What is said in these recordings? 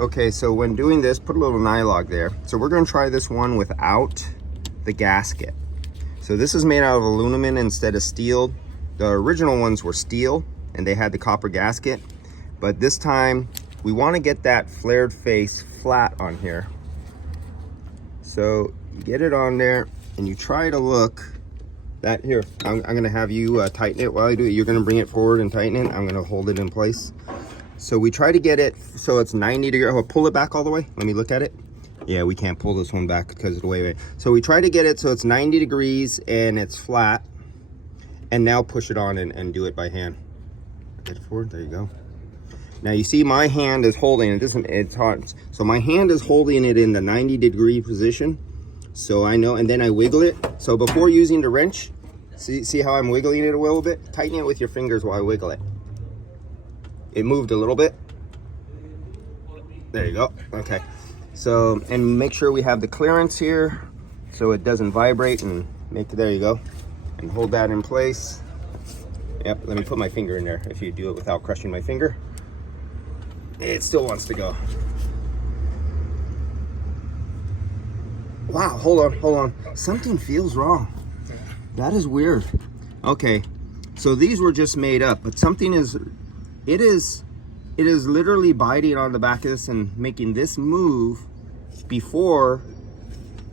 Okay, so when doing this, put a little nylog there. So we're gonna try this one without the gasket. So this is made out of aluminum instead of steel. The original ones were steel and they had the copper gasket. But this time, we wanna get that flared face flat on here. So you get it on there and you try to look that here. I'm gonna have you tighten it while I do it. You're gonna bring it forward and tighten it. I'm gonna hold it in place. So we try to get it so it's 90 degrees. Oh, pull it back all the way. Let me look at it. Yeah, we can't pull this one back because of the way. So we try to get it so it's 90 degrees and it's flat. And now push it on and do it by hand. Get it forward, there you go. Now you see my hand is holding it. It's hard. So my hand is holding it in the 90-degree position. So I know, and then I wiggle it. So before using the wrench, see how I'm wiggling it a little bit? Tighten it with your fingers while I wiggle it. It moved a little bit. There you go. Okay. So, and make sure we have the clearance here so it doesn't vibrate and there you go. And hold that in place. Yep, let me put my finger in there if you do it without crushing my finger. It still wants to go. Wow, hold on. Something feels wrong. That is weird. Okay, so these were just made up, but something is, it is literally biting on the back of this and making this move before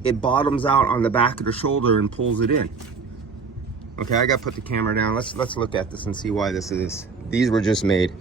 it bottoms out on the back of the shoulder and pulls it in. Okay, I gotta put the camera down. Let's look at this and see why this is. These were just made.